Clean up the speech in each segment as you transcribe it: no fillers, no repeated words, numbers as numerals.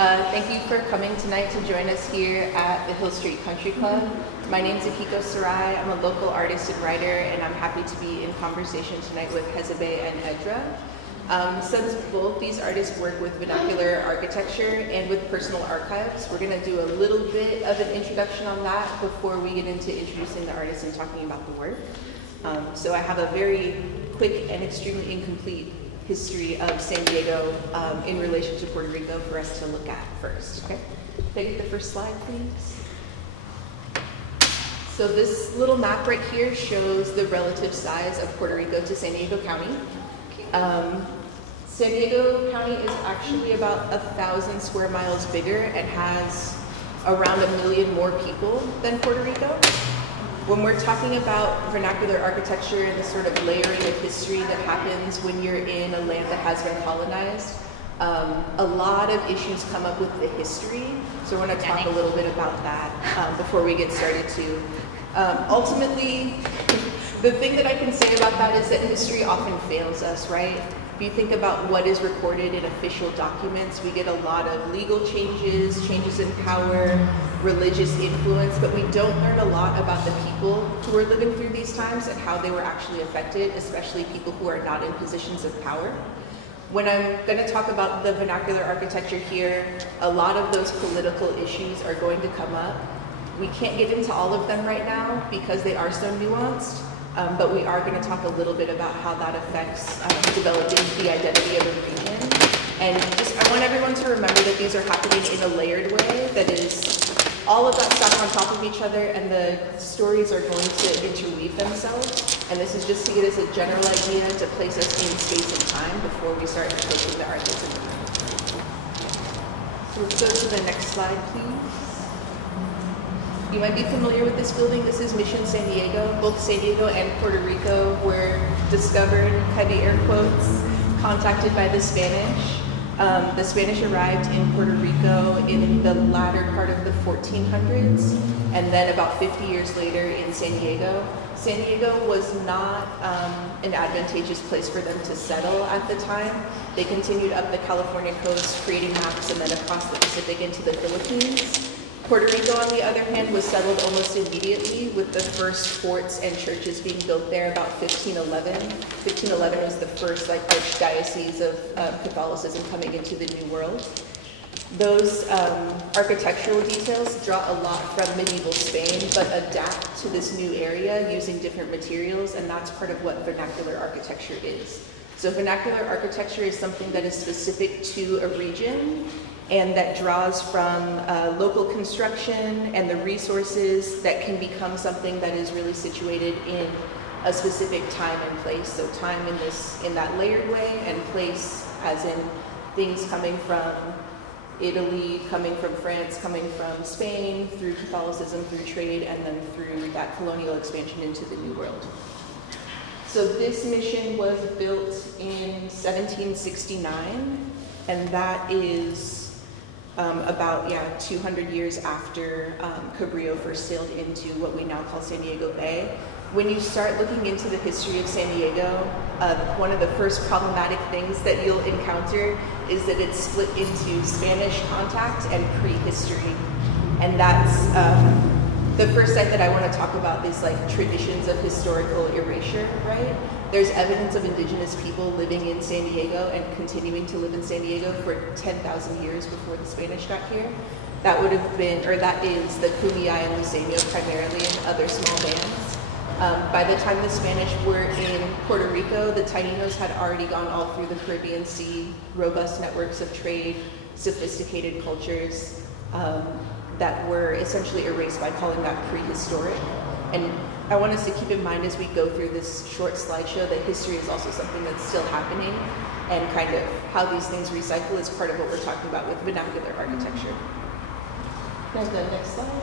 Thank you for coming tonight to join us here at the Hill Street Country Club. My name is Akiko Surai. I'm a local artist and writer, and I'm happy to be in conversation tonight with Jezabeth and Edra. Since both these artists work with vernacular architecture and with personal archives, we're going to do a little bit of an introduction on that before we get into introducing the artists and talking about the work. So I have a very quick and extremely incomplete history of San Diego in relation to Puerto Rico for us to look at first. Okay? Can I get the first slide, please? So this little map right here shows the relative size of Puerto Rico to San Diego County. San Diego County is actually about 1,000 square miles bigger and has around 1 million more people than Puerto Rico. When we're talking about vernacular architecture and the sort of layering of history that happens when you're in a land that has been colonized, a lot of issues come up with the history. So we're going to talk a little bit about that before we get started too. Ultimately, the thing that I can say about that is that history often fails us, right? If you think about what is recorded in official documents, we get a lot of legal changes, changes in power, religious influence, but we don't learn a lot about the people who are living through these times and how they were actually affected, especially people who are not in positions of power. When I'm going to talk about the vernacular architecture here, a lot of those political issues are going to come up. We can't get into all of them right now because they are so nuanced. But we are going to talk a little bit about how that affects developing the identity of a region. And I want everyone to remember that these are happening in a layered way, that is all of that stuff on top of each other, and the stories are going to interweave themselves. And this is just to get us a general idea to place us in space and time before we start approaching the artists in the room. So let's go to the next slide, please. You might be familiar with this building. This is Mission San Diego. Both San Diego and Puerto Rico were discovered, heavy air quotes, contacted by the Spanish. The Spanish arrived in Puerto Rico in the latter part of the 1400s, and then about 50 years later in San Diego. San Diego was not an advantageous place for them to settle at the time. They continued up the California coast, creating maps, and then across the Pacific into the Philippines. Puerto Rico, on the other hand, was settled almost immediately, with the first forts and churches being built there about 1511. 1511 was the first archdiocese of Catholicism coming into the New World. Those architectural details draw a lot from medieval Spain, but adapt to this new area using different materials, and that's part of what vernacular architecture is. So vernacular architecture is something that is specific to a region, and that draws from local construction and the resources that can become something that is really situated in a specific time and place. So time in that layered way, and place as in things coming from Italy, coming from France, coming from Spain, through Catholicism, through trade, and then through that colonial expansion into the New World. So this mission was built in 1769, and that is about 200 years after Cabrillo first sailed into what we now call San Diego Bay. When you start looking into the history of San Diego, one of the first problematic things that you'll encounter is that it's split into Spanish contact and prehistory. And that's the first site that I want to talk about, is traditions of historical erasure, right? There's evidence of indigenous people living in San Diego and continuing to live in San Diego for 10,000 years before the Spanish got here. That would have been, or that is, the Kumeyaay and Luiseño primarily, and other small bands. By the time the Spanish were in Puerto Rico, the Tainos had already gone all through the Caribbean Sea, robust networks of trade, sophisticated cultures that were essentially erased by calling that prehistoric. And I want us to keep in mind as we go through this short slideshow that history is also something that's still happening, and kind of how these things recycle is part of what we're talking about with vernacular architecture. And the next slide.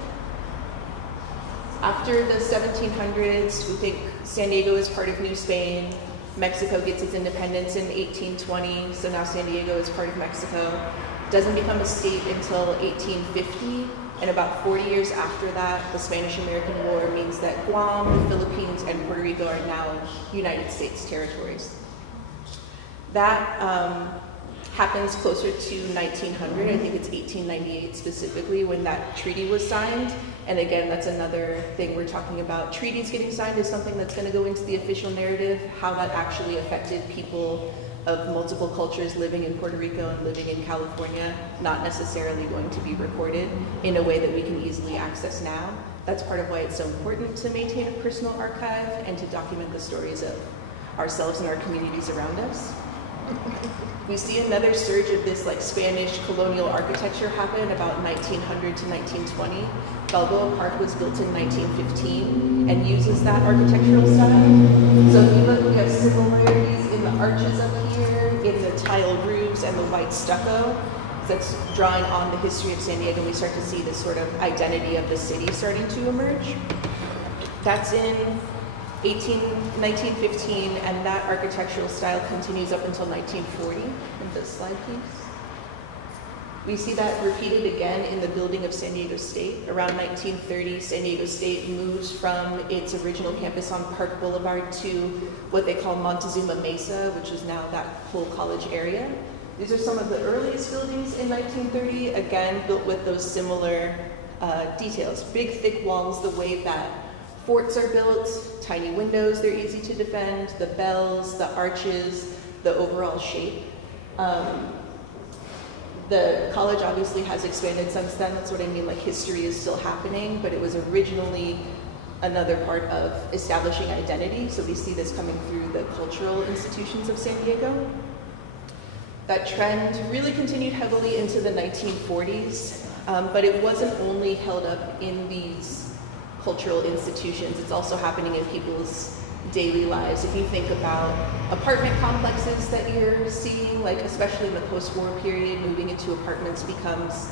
After the 1700s, we think San Diego is part of New Spain. Mexico gets its independence in 1820, so now San Diego is part of Mexico. Doesn't become a state until 1850. And about 40 years after that, the Spanish-American War means that Guam, the Philippines, and Puerto Rico are now United States territories. That happens closer to 1900. I think it's 1898 specifically when that treaty was signed. And again, that's another thing we're talking about. Treaties getting signed is something that's going to go into the official narrative, how that actually affected people of multiple cultures living in Puerto Rico and living in California, not necessarily going to be recorded in a way that we can easily access now. That's part of why it's so important to maintain a personal archive and to document the stories of ourselves and our communities around us. We see another surge of this like Spanish colonial architecture happen about 1900 to 1920. Balboa Park was built in 1915 and uses that architectural style. So if you look, we have similarities in the arches up here, in the tile roofs and the white stucco. That's drawing on the history of San Diego. We start to see this sort of identity of the city starting to emerge. That's in 1915, and that architectural style continues up until 1940. In this slide, please. We see that repeated again in the building of San Diego State. Around 1930, San Diego State moves from its original campus on Park Boulevard to what they call Montezuma Mesa, which is now that whole college area. These are some of the earliest buildings in 1930, again, built with those similar details. Big, thick walls, the way that forts are built, tiny windows, they're easy to defend, the bells, the arches, the overall shape. The college obviously has expanded since then. That's what I mean, like history is still happening, but it was originally another part of establishing identity. So we see this coming through the cultural institutions of San Diego. That trend really continued heavily into the 1940s, but it wasn't only held up in these cultural institutions. It's also happening in people's daily lives. If you think about apartment complexes that you're seeing, like especially in the post-war period, moving into apartments becomes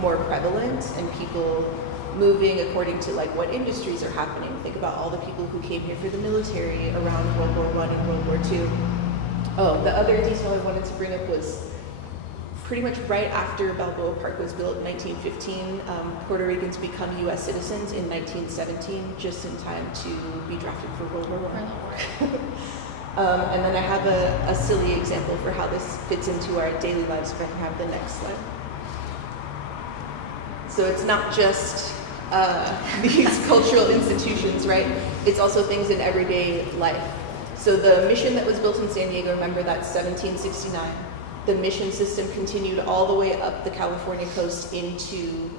more prevalent, and people moving according to like what industries are happening. Think about all the people who came here for the military around World War I and World War II. Oh, the other detail I wanted to bring up was pretty much right after Balboa Park was built in 1915, Puerto Ricans become US citizens in 1917, just in time to be drafted for World War I. And then I have a silly example for how this fits into our daily lives, if I can have the next slide. So it's not just these cultural institutions, right? It's also things in everyday life. So the mission that was built in San Diego, remember that's 1769. The mission system continued all the way up the California coast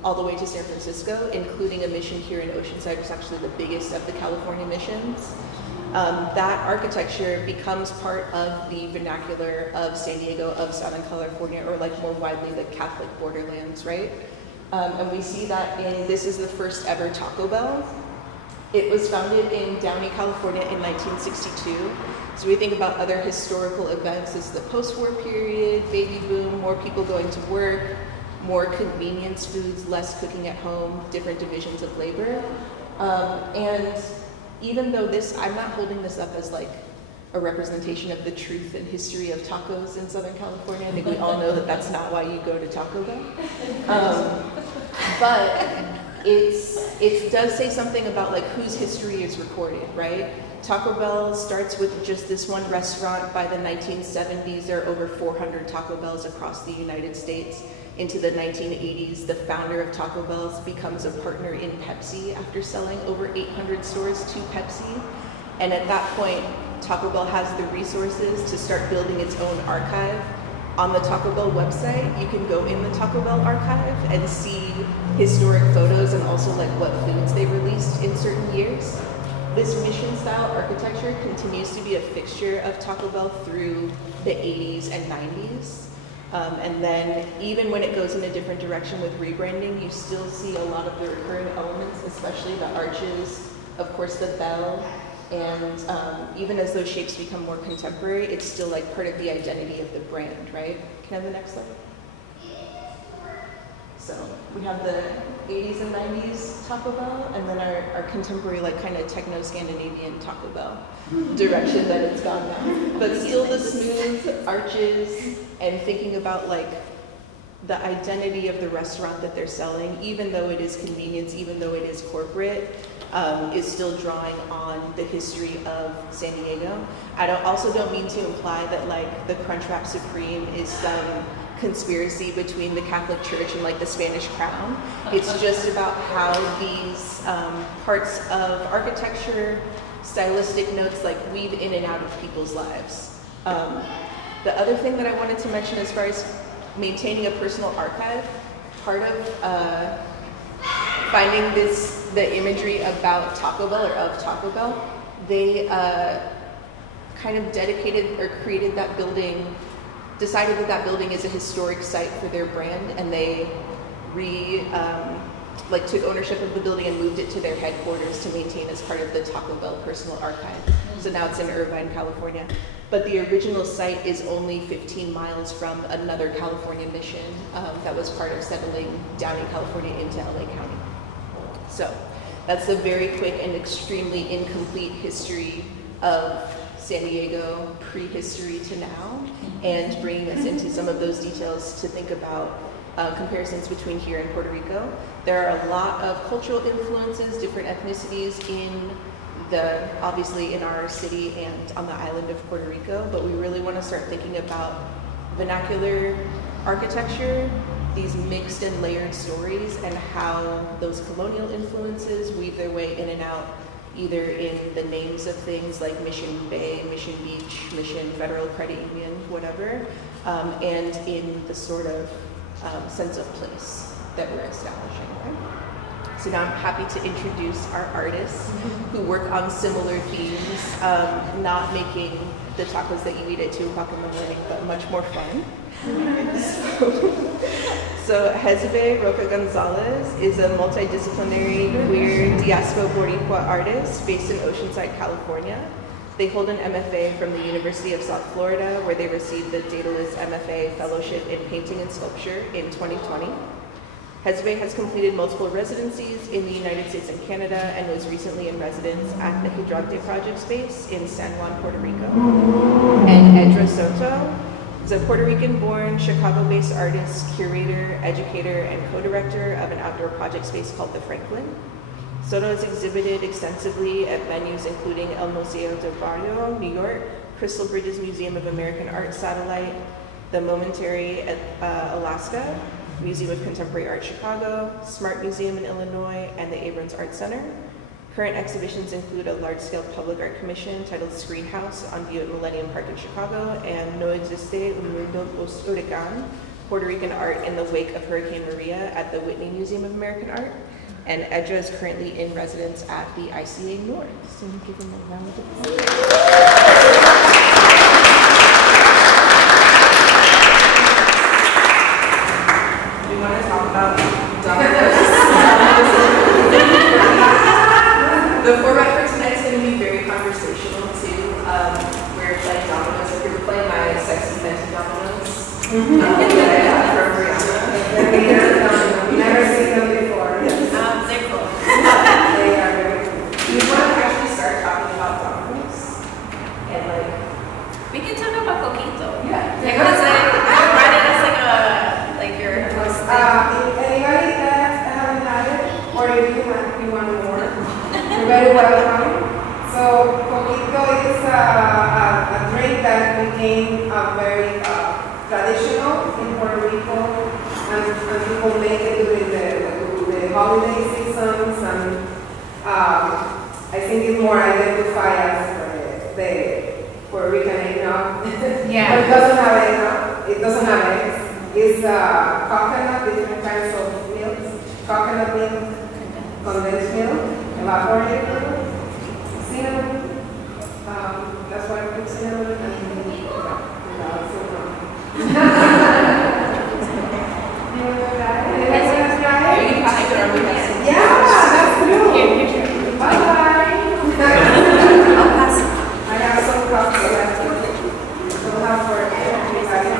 all the way to San Francisco, including a mission here in Oceanside, which is actually the biggest of the California missions. That architecture becomes part of the vernacular of San Diego, of Southern California, or like more widely the Catholic borderlands, right? And we see that this is the first ever Taco Bell. It was founded in Downey, California in 1962. So we think about other historical events. This is the post-war period, baby boom, more people going to work, more convenience foods, less cooking at home, different divisions of labor. And even though I'm not holding this up as like a representation of the truth and history of tacos in Southern California. I think we all know that that's not why you go to Taco Bell. But it does say something about like whose history is recorded, right? Taco Bell starts with just this one restaurant. By the 1970s, there are over 400 Taco Bells across the United States. Into the 1980s, the founder of Taco Bell becomes a partner in Pepsi after selling over 800 stores to Pepsi. And at that point, Taco Bell has the resources to start building its own archive. On the Taco Bell website, you can go in the Taco Bell archive and see historic photos and also like what foods they released in certain years. This mission-style architecture continues to be a fixture of Taco Bell through the 80s and 90s. And then even when it goes in a different direction with rebranding, you still see a lot of the recurring elements, especially the arches, of course the bell, and even as those shapes become more contemporary, it's still like part of the identity of the brand, right? Can I have the next slide? So we have the 80s and 90s Taco Bell, and then our contemporary, like kind of techno-Scandinavian Taco Bell direction that it's gone now. But still the smooth arches, and thinking about like the identity of the restaurant that they're selling, even though it is convenience, even though it is corporate, is still drawing on the history of San Diego. I also don't mean to imply that like the Crunchwrap Supreme is some conspiracy between the Catholic Church and like the Spanish crown. It's just about how these parts of architecture, stylistic notes like weave in and out of people's lives. The other thing that I wanted to mention as far as maintaining a personal archive, part of finding the imagery about Taco Bell or of Taco Bell, they kind of dedicated or created that building, decided that that building is a historic site for their brand, and they took ownership of the building and moved it to their headquarters to maintain as part of the Taco Bell personal archive. So now it's in Irvine, California. But the original site is only 15 miles from another California mission that was part of settling down in California into LA County. So that's a very quick and extremely incomplete history of San Diego prehistory to now, and bringing us into some of those details to think about comparisons between here and Puerto Rico. There are a lot of cultural influences, different ethnicities obviously in our city and on the island of Puerto Rico, but we really want to start thinking about vernacular architecture, these mixed and layered stories, and how those colonial influences weave their way in and out, either in the names of things like Mission Bay, Mission Beach, Mission Federal Credit Union, whatever, and in the sort of sense of place that we're establishing, right? So now I'm happy to introduce our artists who work on similar themes, not making the tacos that you eat at 2 o'clock in the morning, but much more fun. So Jezabeth Roca González is a multidisciplinary queer diaspora Boricua artist based in Oceanside, California. They hold an MFA from the University of South Florida, where they received the Daedalus MFA Fellowship in Painting and Sculpture in 2020. Jezabeth has completed multiple residencies in the United States and Canada, and was recently in residence at the Hidrante Project Space in San Juan, Puerto Rico. And Edra Soto is a Puerto Rican-born, Chicago-based artist, curator, educator, and co-director of an outdoor project space called The Franklin. Soto has exhibited extensively at venues including El Museo del Barrio, New York, Crystal Bridges Museum of American Art Satellite, the Momentary at Alaska, Museum of Contemporary Art Chicago, Smart Museum in Illinois, and the Abrams Art Center. Current exhibitions include a large-scale public art commission titled Screen House on view at Millennium Park in Chicago, and No Existe Un Mundo Post Huracán, Puerto Rican art in the wake of Hurricane Maria at the Whitney Museum of American Art. And Edra is currently in residence at the ICA North. So give them a round of applause. We want to talk about dominos. The format for tonight is going to be very conversational too. We're playing dominos. If you're playing my sexy fancy dominos, that I got from Brianna. Never seen them before. They're cool. They are very cool. We want to actually start talking about dominos, and like We can talk about coquito. yeah. Because I brought it as like your host. If anybody that haven't had it, or if you want more, you're very welcome. So coquito is a drink that became very traditional in Puerto Rico, and people make it during the holiday seasons, and I think it's more identified as the Puerto Rican eggnog. Yeah. But it doesn't have eggnog. It doesn't have eggs. It's coconut, different kinds of milks. Coconut milk, condensed milk, evaporated milk, cinnamon. That's why I put cinnamon and without cinnamon. You want to try it? Anybody want to try it? Yeah, that's true. Bye-bye. I have some coffee left. Don't have for everybody.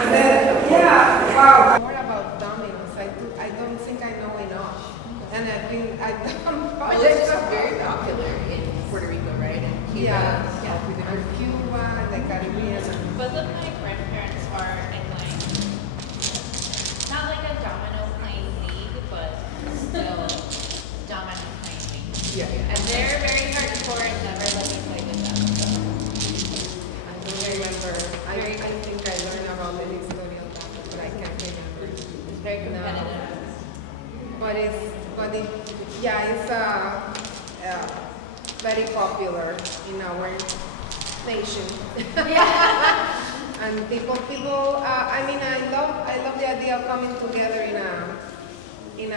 And then, yeah, wow. More about dominos. I don't think I know enough. And I've done Well, projects. it's very popular in Puerto Rico, right? And Cuba, Yeah, all through the and Cuba. Yeah. And they're very hardcore and never let me play with them. I don't remember. I think I learned about the history of that, but I can't remember. It's very competitive. Yeah, it's very popular in our nation. Yeah. And people. I mean, I love the idea of coming together in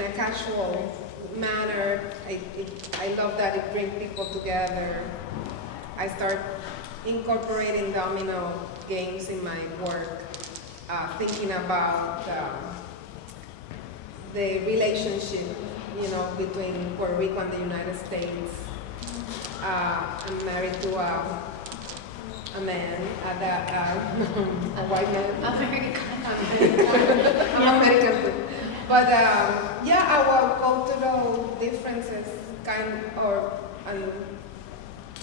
a casual manner. I love that it brings people together. I start incorporating domino games in my work, thinking about the relationship, between Puerto Rico and the United States. I'm married to a man, a white man. I'm American too. But our cultural differences and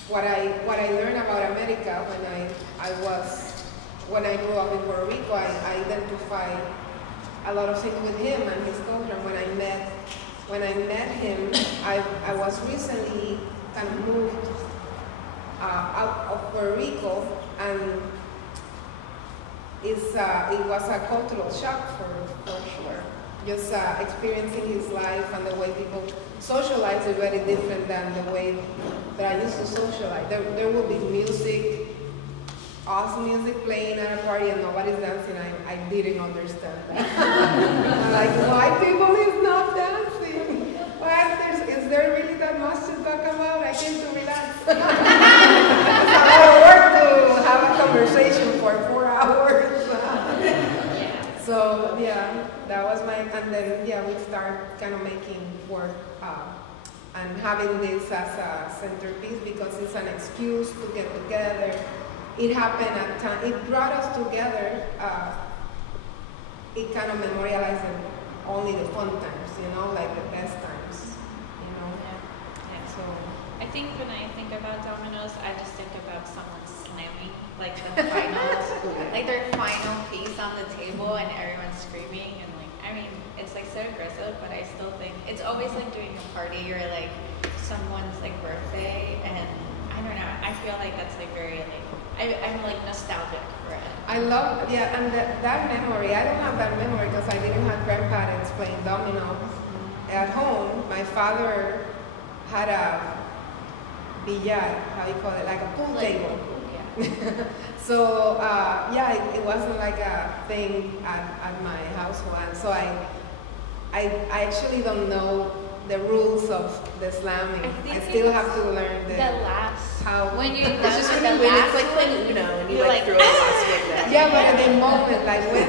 what I learned about America when I grew up in Puerto Rico, I identified a lot of things with him and his culture. When I met him, I was recently kind of moved out of Puerto Rico, and it was a cultural shock for sure. Just experiencing his life and the way people socialize is very different than the way that I used to socialize. There will be music, awesome music playing at a party and nobody's dancing. I didn't understand that. Like, white people is not dancing. What? Is there really that much to talk about? I came to relax. It's a lot of work to have a conversation for 4 hours. So yeah, that was and then we start kind of making work and having this as a centerpiece because it's an excuse to get together. It happened at time. It brought us together. It kind of memorialized only the fun times, like the best times, Yeah. So I think when I think about dominoes, I just think about someone slamming, like the final, like their final piece on the table and everyone's screaming and it's like so aggressive, but I still think it's always like doing a party or like someone's like birthday, and I don't know, I feel like that's like very like, I'm like nostalgic for it. I love, and that memory, I don't have that memory because I didn't have grandparents playing dominoes at home. My father had a billar, how you call it, like a pool table. Yeah. So, it wasn't like a thing at my household. And so I actually don't know the rules of the slamming. I still have to learn the last. How. When you It's just when you win, it's like playing Uno and you like throw a last one down. Yeah, but at the moment, like when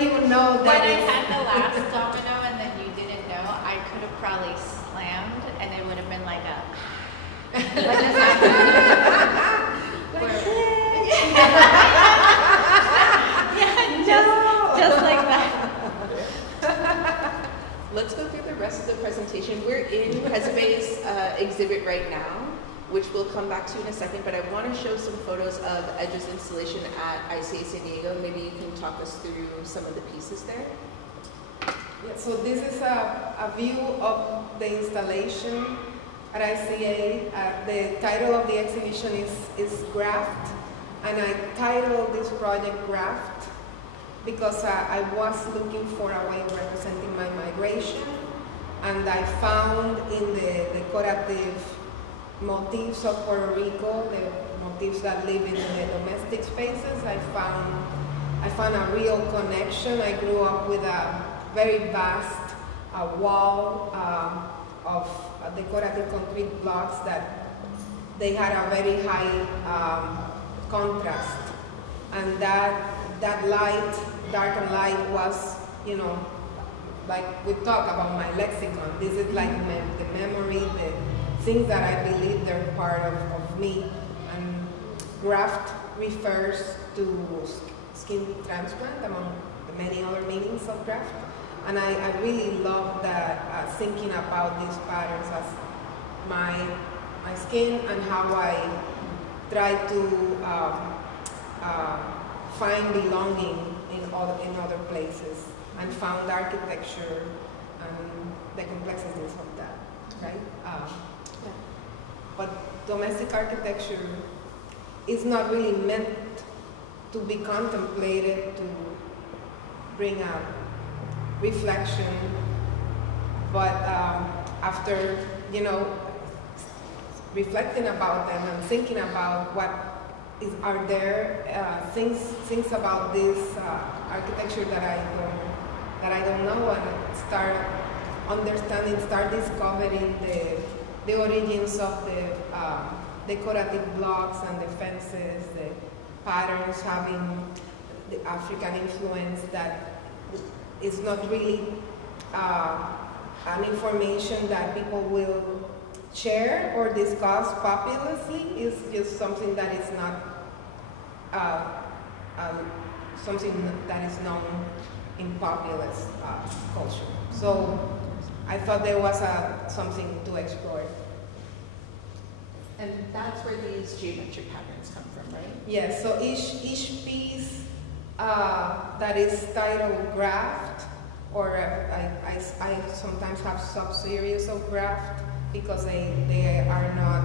you know that when I had the last domino and then you didn't know, I could have probably slammed and it would have been like a like just like that. Let's go through the rest of the presentation. We're in Jezabeth's exhibit right now, which we'll come back to in a second, but I want to show some photos of Edra's installation at ICA San Diego. Maybe you can talk us through some of the pieces there. Yeah, so this is a view of the installation at ICA. The title of the exhibition is Graft, and I titled this project Graft because I was looking for a way of representing my migration, and I found in the decorative motifs of Puerto Rico, the motifs that live in the domestic spaces, I found a real connection. I grew up with a very vast wall of decorative concrete blocks that they had a very high contrast, and that light, dark and light, was, like we talk about my lexicon. This is like the memory, the things that I believe they're part of me. And graft refers to skin transplant, among the many other meanings of graft. And I really love that, thinking about these patterns as my skin and how I try to find belonging in other places, and found architecture and the complexities of that. domestic architecture is not really meant to be contemplated to bring out reflection, but after, reflecting about them and thinking about what are there things about this architecture that I don't know, and start understanding, start discovering the origins of the decorative blocks and the fences, the patterns having the African influence that is not really an information that people will share or discuss popularly. Is just something that is not something that is known in populist culture. So I thought there was something to explore. And that's where these geometric patterns come from, right? Yes, so each piece that is titled graft, or I sometimes have sub-series of graft because they are not,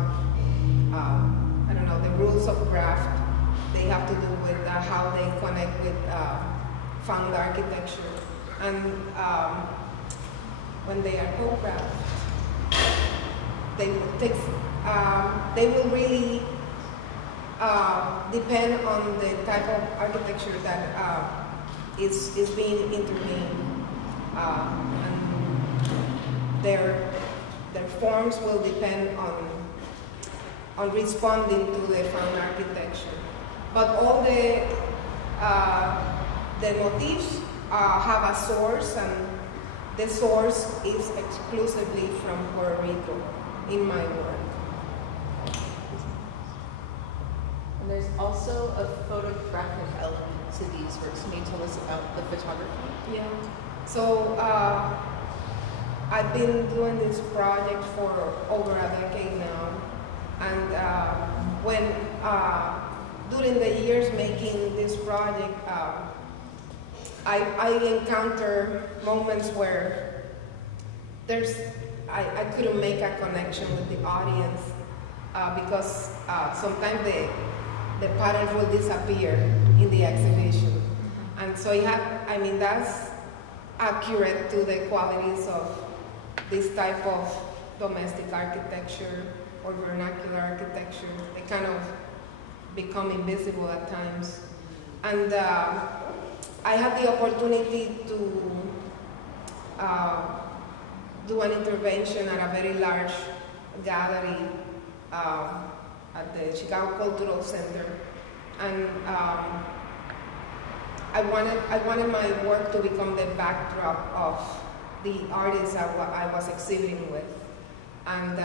I don't know, the rules of graft, they have to do with how they connect with found architecture. And when they are co-graft, they will really depend on the type of architecture that is being intervened, and their forms will depend on responding to the found architecture. But all the motifs have a source, and the source is exclusively from Puerto Rico in my work. And there's also a photographic element to these works. Can you tell us about the photography? Yeah. So I've been doing this project for over a decade now, and when during the years making this project, I encounter moments where I couldn't make a connection with the audience because sometimes the patterns will disappear in the exhibition. And so that's accurate to the qualities of this type of domestic architecture or vernacular architecture. They kind of become invisible at times. And I had the opportunity to do an intervention at a very large gallery at the Chicago Cultural Center, and I wanted my work to become the backdrop of the artists I was exhibiting with, and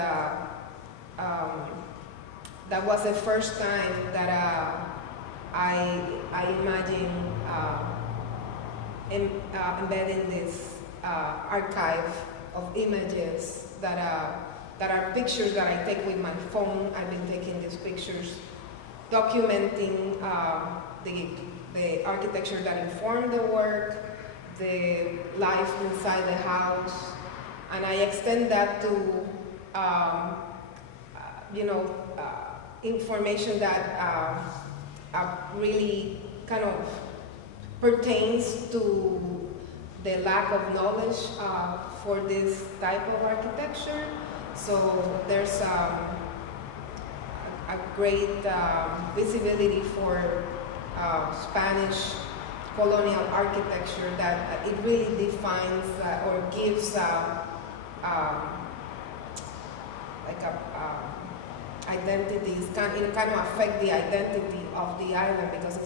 that was the first time that I imagined embedding this archive of images that are pictures that I take with my phone. I've been taking these pictures, documenting the architecture that informed the work, the life inside the house, and I extend that to information that really kind of pertains to the lack of knowledge for this type of architecture. So there's a great visibility for Spanish colonial architecture that it really defines or gives identities, it kind of affect the identity of the island because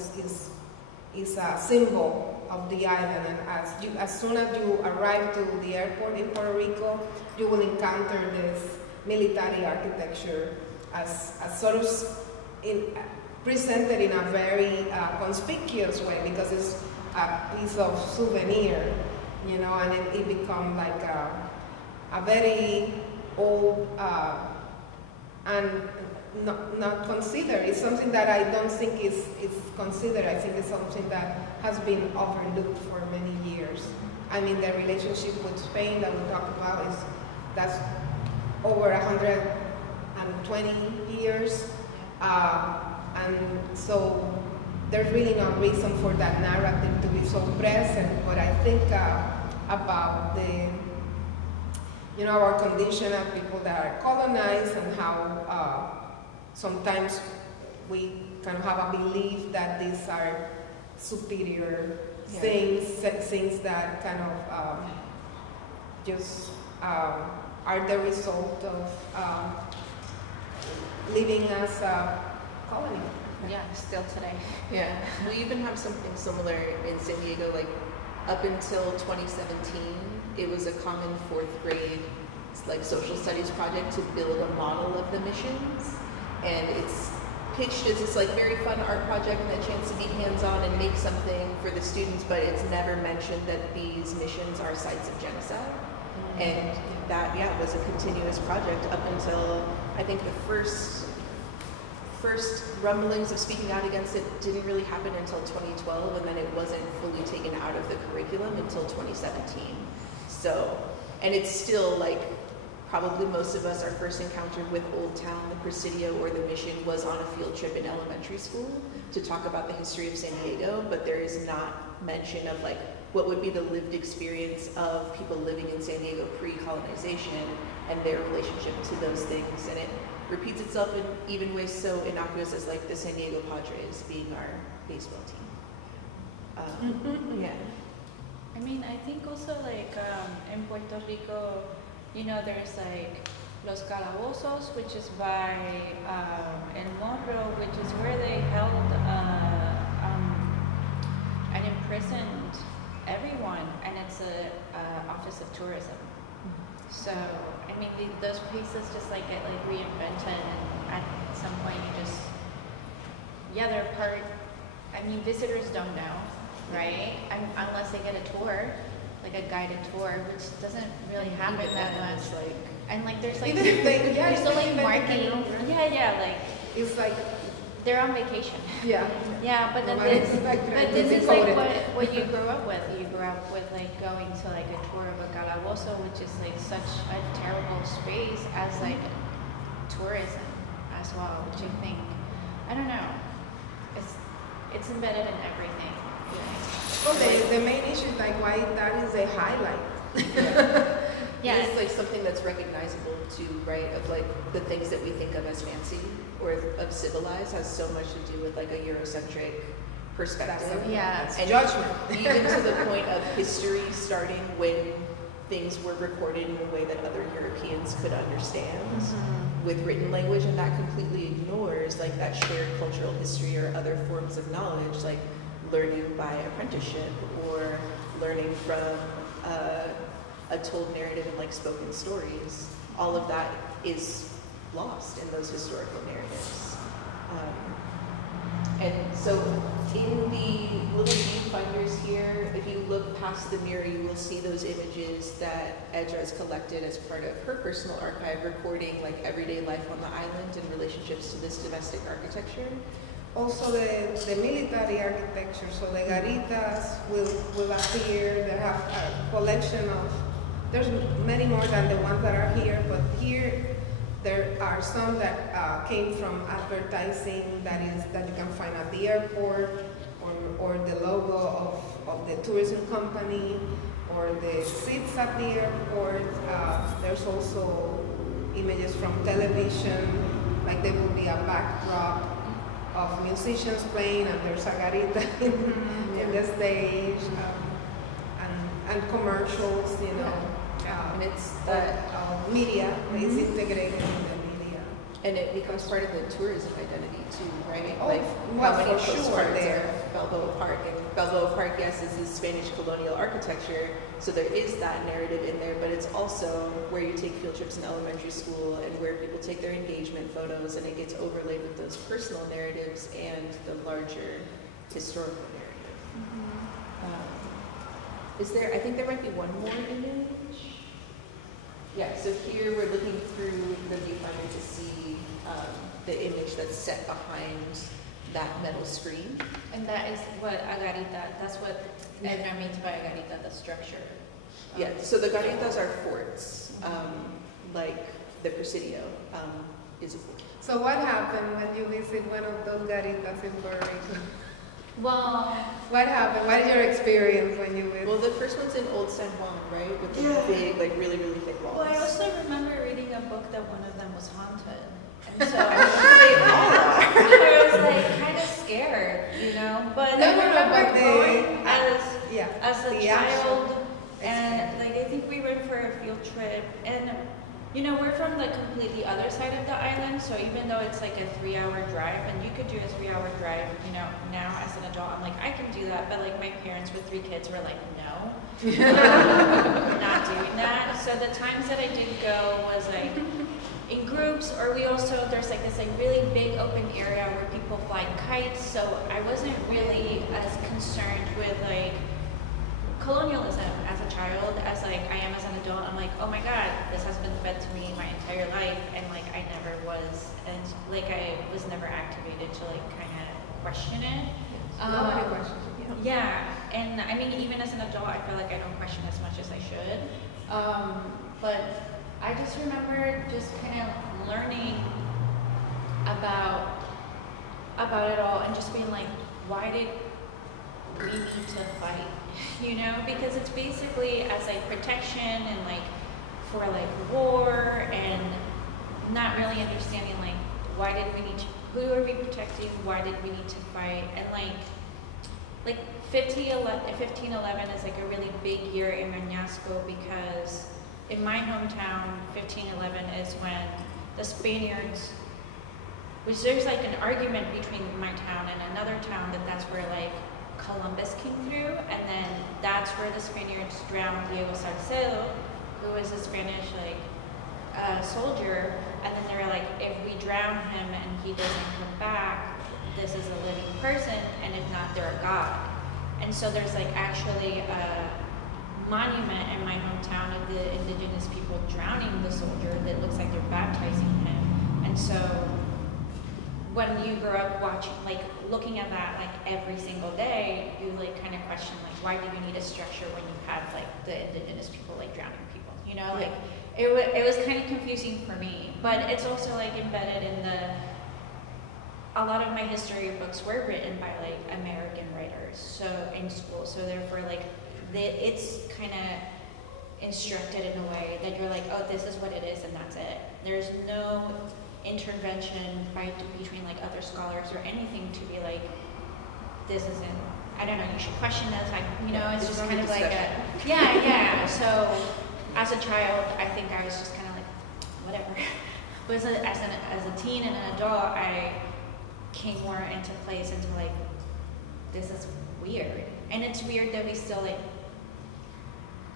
it's a symbol of the island, and as soon as you arrive to the airport in Puerto Rico, you will encounter this military architecture as sort of presented in a very conspicuous way because it's a piece of souvenir, and it becomes like a very old and not considered. It's something that I don't think is considered. I think it's something that has been overlooked for many years. I mean, the relationship with Spain that we talked about that's over 150 120 years. And so there's really no reason for that narrative to be so present. But I think about the, our condition of people that are colonized and how sometimes we kind of have a belief that these are superior things that kind of just are the result of living as a colony. Yeah, still today. Yeah, we even have something similar in San Diego. Like up until 2017, it was a common fourth grade like social studies project to build a model of the missions, and it's pitched as this like very fun art project and a chance to be hands-on and make something for the students, but it's never mentioned that these missions are sites of genocide. And that, was a continuous project up until I think the first rumblings of speaking out against it didn't really happen until 2012, and then it wasn't fully taken out of the curriculum until 2017. So, and it's still like, probably most of us, our first encounter with Old Town, the Presidio, or the mission was on a field trip in elementary school to talk about the history of San Diego, but there is not mention of like what would be the lived experience of people living in San Diego pre-colonization and their relationship to those things. And it repeats itself in even ways so innocuous as like the San Diego Padres being our baseball team. Yeah. I mean, I think also like in Puerto Rico, there's like Los Calabozos, which is by El Morro, which is where they held and imprisoned everyone, and it's a office of tourism. So, I mean, those places just like get like reinvented, and at some point you just, they're part, I mean, visitors don't know, right? Unless they get a tour, like a guided tour, which doesn't really happen that much. Like, and like there's like, even if they, there's still like marketing, like, it's like, they're on vacation. Yeah. Yeah, but then Nobody's this, like, but this is like what you grew up with. You grew up with like going to like a tour of a calabozo, which is like such a terrible space as like tourism as well, which I think, I don't know, it's embedded in everything. Well, the main issue is like why that is a highlight. Yeah. It's like something that's recognizable too, right? Of like the things that we think of as fancy or of civilized has so much to do with like a Eurocentric perspective. Yeah. And judgment. Even to the point of history starting when things were recorded in a way that other Europeans could understand with written language, and that completely ignores like that shared cultural history or other forms of knowledge, like learning by apprenticeship or learning from a told narrative and like spoken stories. All of that is lost in those historical narratives. And so in the little viewfinders here, if you look past the mirror, you will see those images that Edra has collected as part of her personal archive, recording like everyday life on the island and relationships to this domestic architecture. Also the military architecture, so the garitas will appear. They have a collection of, there's many more than the ones that are here, but here there are some that came from advertising that you can find at the airport, or the logo of the tourism company, or the seats at the airport. There's also images from television, like there will be a backdrop of musicians playing, and there's a garita in the stage, and commercials, And it's media is integrated in the media. And it becomes part of the tourism identity too, right? Oh, like well, how many for sure postcards there. of Balboa Park, and Balboa Park, yes, is this Spanish colonial architecture, so there is that narrative in there, but it's also where you take field trips in elementary school and where people take their engagement photos, and it gets overlaid with those personal narratives and the larger historical narrative. Is there, I think there might be one more image. Yeah, so here we're looking through the viewfinder to see the image that's set behind that metal screen. And that is what a garita, that's what Edna means by a garita, the structure. Yeah, so the garitas are forts, like the Presidio. is a pool. So what happened when you visit one of those garitas in Puerto Rico? Well, What happened? What is your experience when you visit? Well, the first one's in Old San Juan, right? With the big, like really, really thick walls. well, I also remember reading a book that one of them was haunted. And so They all are. I was like kind of scared, you know? But I remember going as a child, and like I think we went for a field trip, and you know, we're from the completely other side of the island, so even though it's like a 3-hour drive, and you could do a 3-hour drive, you know, now as an adult, I'm like, I can do that, but like my parents with 3 kids were like, no, not doing that. So the times that I did go was like in groups, or we also, there's like this like really big open area where people fly kites, so I wasn't really as concerned with like colonialism as a child as like I am as an adult. I'm like, oh my god, this has been fed to me my entire life, and like I never was, and like I was never activated to like kind of question it. Nobody questions it. Yeah, and I mean even as an adult, I feel like I don't question as much as I should. But I just remember just kind of learning about it all, and just being like, why did we need to fight? You know, because it's basically as like protection and like for like war, and not really understanding like why did we need to, who are we protecting, why did we need to fight, and like 1511 is like a really big year in Añasco, because in my hometown 1511 is when the Spaniards, which there's like an argument between my town and another town that's where like Columbus came through, and then that's where the Spaniards drowned Diego Salcedo, who was a Spanish like soldier, and then they were like, if we drown him and he doesn't come back, this is a living person, and if not, they're a god. And so there's like actually a monument in my hometown of the indigenous people drowning the soldier that looks like they're baptizing him. And so when you grow up watching, like looking at that like every single day, you like kind of question like, why do you need a structure when you have like the indigenous people like drowning people, you know? Like it was kind of confusing for me, but it's also like embedded in a lot of my history books were written by like American writers, so in school, so therefore like it's kind of instructed in a way that you're like, oh, this is what it is and that's it. There's no intervention between like other scholars or anything to be like, this isn't, I don't know, you should question this, you know, it's just kind of like yeah. So as a child, I think I was just kind of like, whatever. But as a teen and an adult, I came more into place into like, this is weird. And it's weird that we still like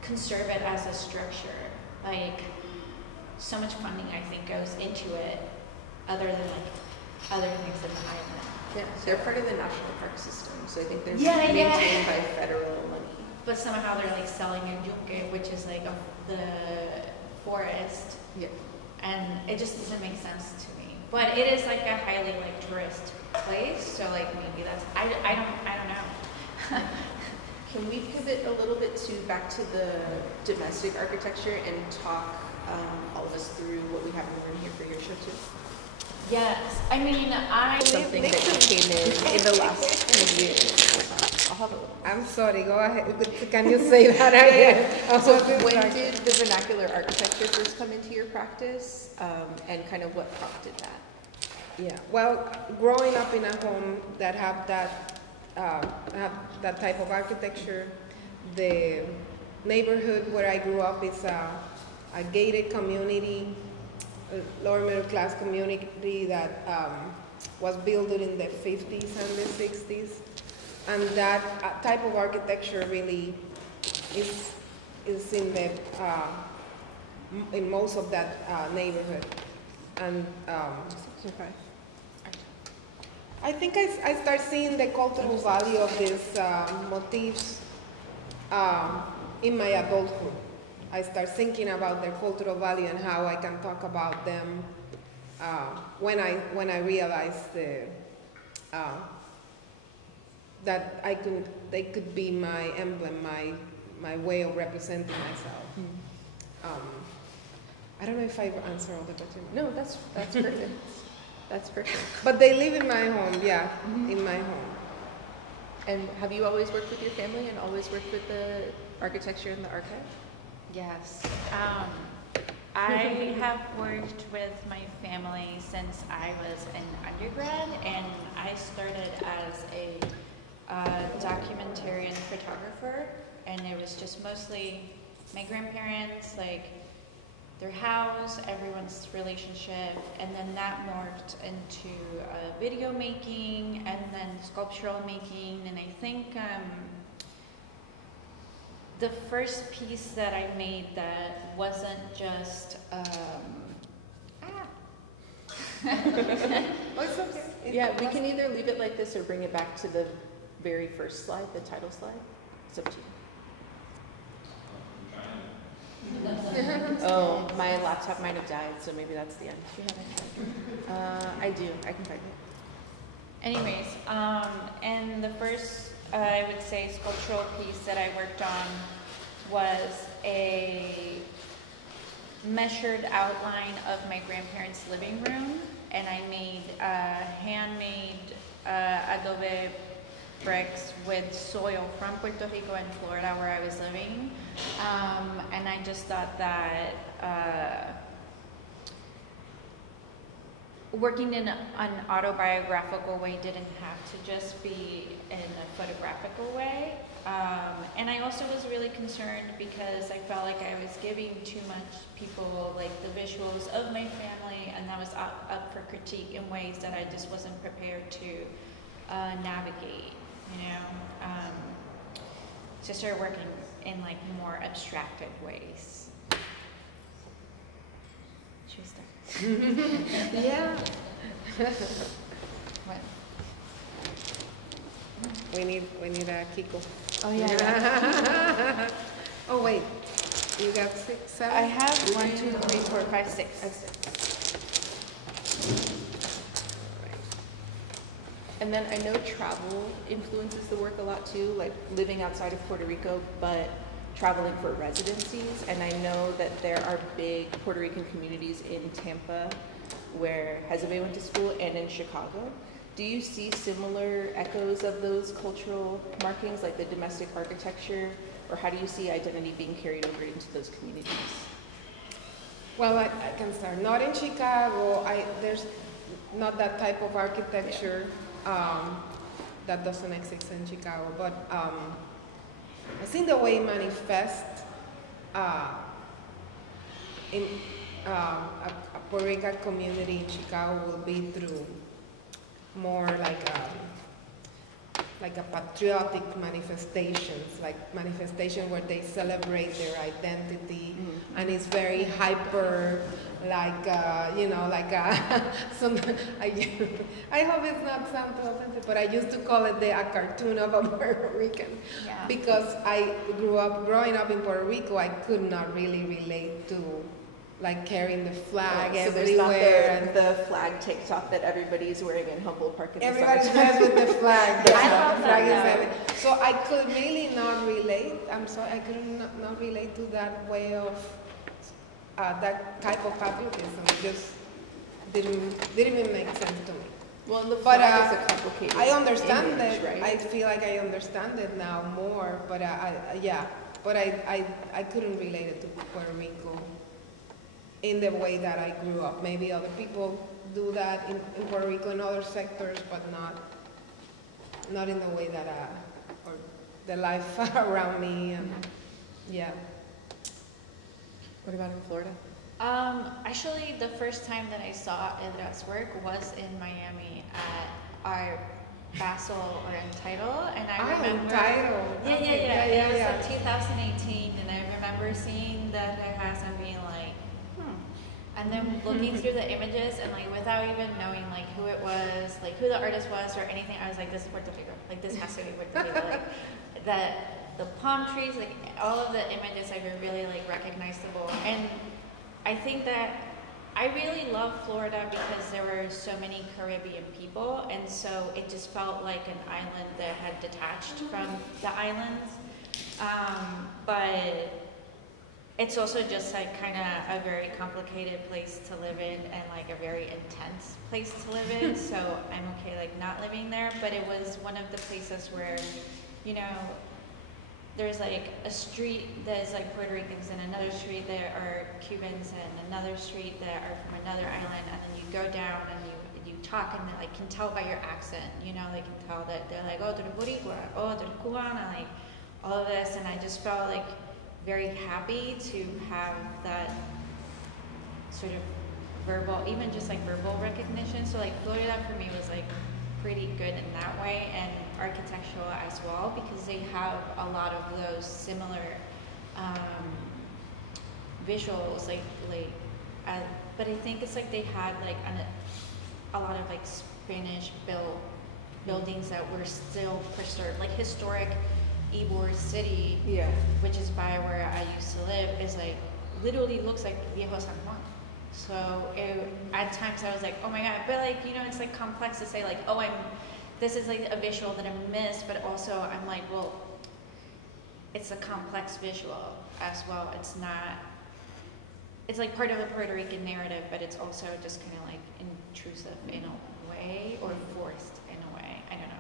conserve it as a structure. Like, so much funding I think goes into it, other than like other things in the island. Yeah, they're part of the national park system, so I think they're maintained by federal money. But somehow they're like selling in Yunque, which is like the forest. Yeah. And it just doesn't make sense to me. But it is like a highly like tourist place, so like maybe that's, I don't know. Can we pivot a little bit back to the domestic architecture and talk all of us through what we have in the room here for your show too? Yes, I mean, something that you came in the last few years. I'll have a little. I'm sorry, go ahead. Can you say that again? So when did the vernacular architecture first come into your practice, and kind of what prompted that? Yeah, well, growing up in a home that have that type of architecture, the neighborhood where I grew up is a gated community, a lower middle class community that was built in the 50s and the 60s. And that type of architecture really is in the in most of that neighborhood. And I think I start seeing the cultural value of these motifs in my adulthood. I start thinking about their cultural value and how I can talk about them when I realize that they could be my emblem, my way of representing myself. I don't know if I answer all the questions. No, that's perfect. That's perfect. But they live in my home, yeah, in my home. And have you always worked with your family and always worked with the architecture and the archive? Yes. I have worked with my family since I was an undergrad, and I started as a documentarian photographer, and it was just mostly my grandparents, like their house, everyone's relationship, and then that morphed into video making and then sculptural making, and I think the first piece that I made that wasn't just Oh, it's okay. Yeah, we can either leave it like this or bring it back to the very first slide, the title slide. It's up to you. Oh, my laptop might have died, so maybe that's the end. Do you have it? I do. I can find it. Anyways, and the first, I would say, sculptural piece that I worked on was a measured outline of my grandparents' living room, and I made handmade adobe bricks with soil from Puerto Rico and Florida, where I was living, and I just thought that working in an autobiographical way didn't have to just be in a photographical way. And I also was really concerned because I felt like I was giving too much people like the visuals of my family, and that was up for critique in ways that I just wasn't prepared to navigate, you know. So I started working in like more abstracted ways. Should we start? Yeah. What? We need a Kiko. Oh yeah. Oh wait, you got 6, 7? I have 1, 2, 3, 4, 5, 6. And then I know travel influences the work a lot too, like living outside of Puerto Rico, but traveling for residencies. And I know that there are big Puerto Rican communities in Tampa where Jezabeth went to school and in Chicago. Do you see similar echoes of those cultural markings, like the domestic architecture, or how do you see identity being carried over into those communities? Well, I can start. Not in Chicago. There's not that type of architecture that doesn't exist in Chicago. But I think the way it manifests in a Puerto Rican community in Chicago will be through more like a patriotic manifestations, like manifestation where they celebrate their identity, and it's very hyper, like you know, like some. I hope it's not sound too offensive, but I used to call it a cartoon of a Puerto Rican, because I growing up in Puerto Rico, I could not really relate to like carrying the flag everywhere. So there's not the flag TikTok that everybody's wearing in Humboldt Park. Everybody's dressed with the flag. I love the flag that. is so I could really not relate. I'm sorry, I could not relate to that way of that type of patriotism. It just didn't even make sense to me. Well, the flag is a complicated I understand image, it. right? I feel like I understand it now more, but I couldn't relate it to Puerto Rico in the way that I grew up. Maybe other people do that in Puerto Rico in other sectors, but not in the way that or the life around me. And yeah. What about in Florida? Actually, the first time that I saw Edra's work was in Miami at our Basel or Entitle, and I remember. Entitle. It was like 2018, and I remember seeing that her house and being like, and then looking through the images and like without even knowing like who it was, like who the artist was or anything, I was like, this is Puerto Rico. Like this has to be Puerto Rico. Like the palm trees, like all of the images like were really like recognizable. And I think that I really love Florida because there were so many Caribbean people, and so it just felt like an island that had detached from the islands. But it's also just like kind of a very complicated place to live in and like a very intense place to live in. So I'm okay like not living there, but it was one of the places where, you know, there's like a street that is like Puerto Ricans and another street that are Cubans and another street that are from another island, and then you go down and you talk and they like can tell by your accent, you know, they can tell that they're like, oh, tú eres Boricua, oh, tú eres Cubana, like all of this, and I just felt like very happy to have that sort of verbal, even just like verbal recognition. So like Florida for me was like pretty good in that way, and architectural as well, because they have a lot of those similar visuals, but I think it's like they had like a lot of like Spanish built buildings that were still preserved, like historic Ybor City, which is by where I used to live, is like literally looks like Viejo San Juan. So at times I was like, oh my god, but like, you know, it's like complex to say like, oh, this is like a visual that I missed, but also I'm like, well, it's a complex visual as well. It's not, it's like part of the Puerto Rican narrative, but it's also just kind of like intrusive in a way, or forced in a way. I don't know.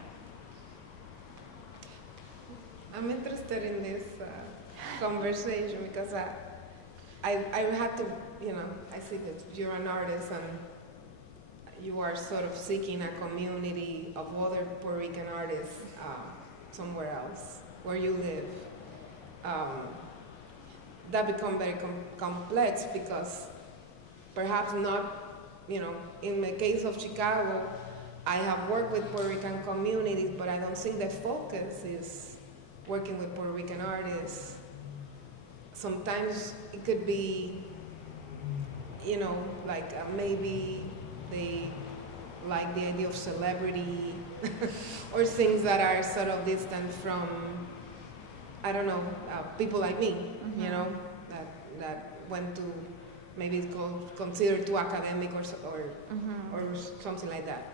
I'm interested in this conversation because I had to, you know, I see that you're an artist and you are sort of seeking a community of other Puerto Rican artists somewhere else where you live. That become very complex because perhaps not, you know, in the case of Chicago, I have worked with Puerto Rican communities, but I don't think the focus is working with Puerto Rican artists. Sometimes it could be, you know, like maybe they like the idea of celebrity or things that are sort of distant from, I don't know, people like me, you know, that went to, maybe it's considered too academic or something like that.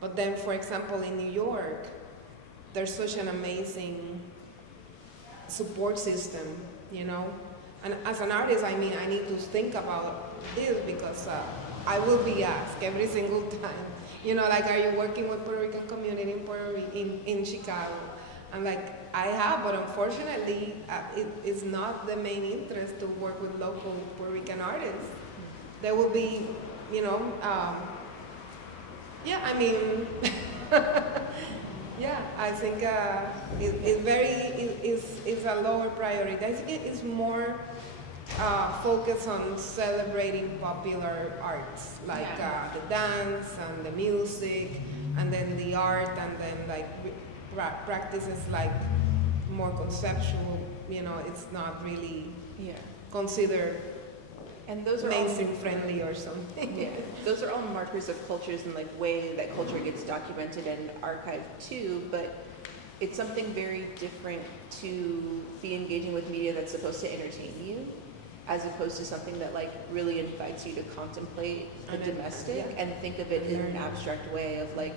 But then, for example, in New York, there's such an amazing support system, you know. And as an artist, I mean, I need to think about this because I will be asked every single time, you know, like, are you working with Puerto Rican community in Chicago? I'm like, I have, but unfortunately, it is not the main interest to work with local Puerto Rican artists. There will be, you know, yeah, I mean, yeah, I think it's a lower priority. I think it's more focused on celebrating popular arts, like the dance and the music, and then the art, and then like practices like more conceptual. You know, it's not really considered. And those are mainstream friendly or something. Yeah, those are all markers of cultures and like way that culture gets documented and archived too. But it's something very different to be engaging with media that's supposed to entertain you, as opposed to something that like really invites you to contemplate the domestic and think of it in an abstract way of like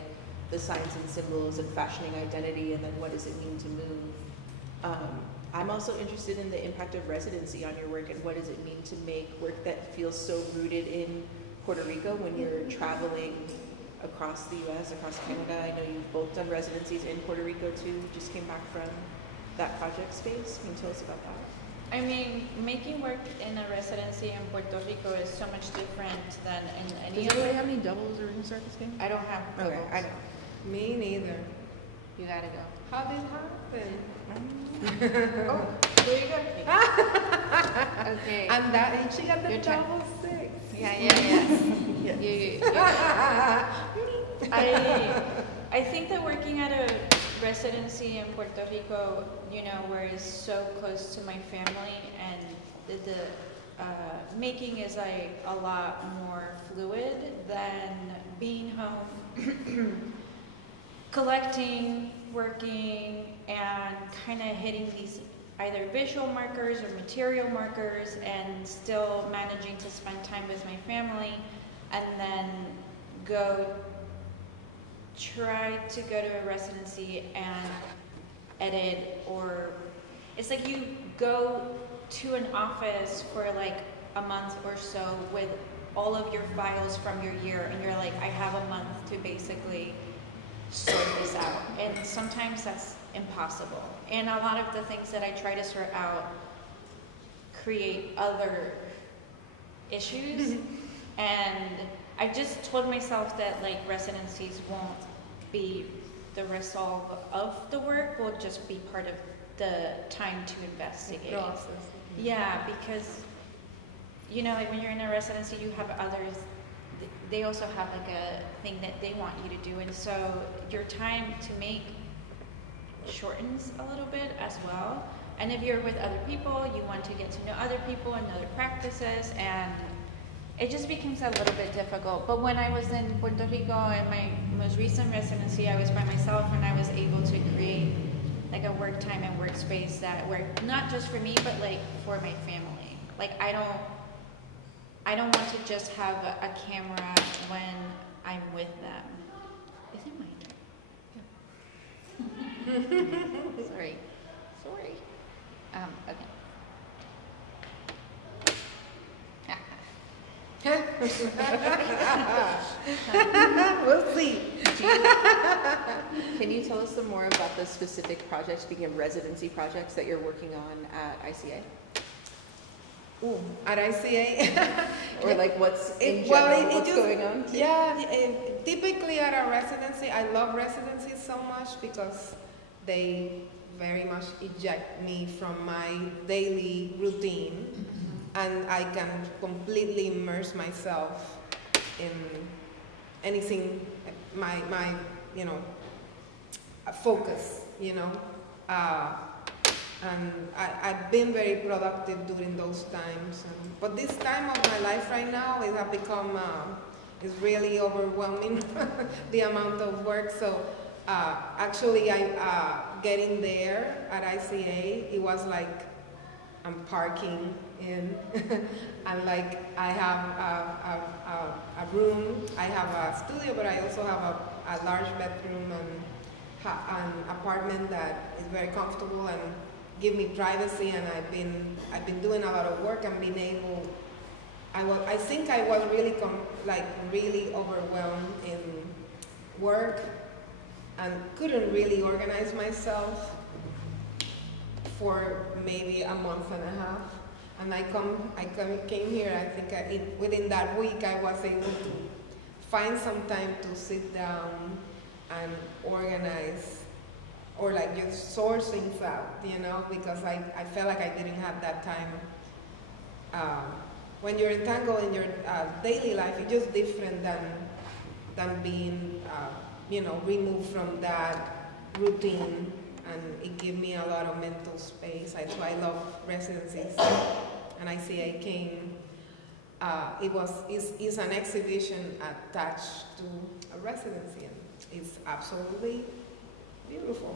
the signs and symbols and fashioning identity, and then what does it mean to move. I'm also interested in the impact of residency on your work, and what does it mean to make work that feels so rooted in Puerto Rico when you're traveling across the U.S., across Canada. I know you've both done residencies in Puerto Rico too, just came back from that project space. Can you tell us about that? I mean, making work in a residency in Puerto Rico is so much different than in any other. Does anybody have any doubles or room service game? I don't have doubles. Okay, I know. Me neither. You gotta go. How did it happen? Oh, there you go. Okay. And that she got the Your turn. double six. Yeah. I think that working at a residency in Puerto Rico, you know, where it's so close to my family, and the making is like a lot more fluid than being home, collecting, working, and kind of hitting these either visual markers or material markers, and still managing to spend time with my family, and then try to go to a residency and edit, or it's like you go to an office for like a month or so with all of your files from your year, and you're like, I have a month to basically sort this out. And sometimes that's impossible. And a lot of the things that I try to sort out create other issues. And I just told myself that like residencies won't be the resolve of the work, will just be part of the time to investigate. Yeah, because you know, like when you're in a residency, you have others, they also have like a thing that they want you to do, and so your time to make shortens a little bit as well. And if you're with other people, you want to get to know other people and other practices, and it just becomes a little bit difficult. But when I was in Puerto Rico in my most recent residency, I was by myself, and I was able to create like a work time and workspace that worked not just for me, but like for my family. Like I don't want to just have a camera when I'm with them. Is it my turn? Sorry. Okay. We'll see. Can you tell us some more about the specific projects, speaking of residency projects, that you're working on at ICA? Ooh, at ICA? Or like what's in general, what's going on? Yeah, typically at a residency, I love residencies so much because they very much eject me from my daily routine, and I can completely immerse myself in anything, my you know, focus, you know. And I've been very productive during those times. But this time of my life right now, it has become, it's really overwhelming, the amount of work. So actually, getting there at ICA, it was like I'm parking in, and like I have a room, I have a studio, but I also have a large bedroom and an apartment that is very comfortable and give me privacy. And I've been doing a lot of work and being able. I think I was really really overwhelmed in work and couldn't really organize myself for maybe a month and a half. And I came here. I think within that week I was able to find some time to sit down and organize, or like just source things out, you know, because I felt like I didn't have that time. When you're entangled in your daily life, it's just different than being, you know, removed from that routine, and it gave me a lot of mental space. That's why I love residencies. And ICA came. It's an exhibition attached to a residency, and it's absolutely beautiful.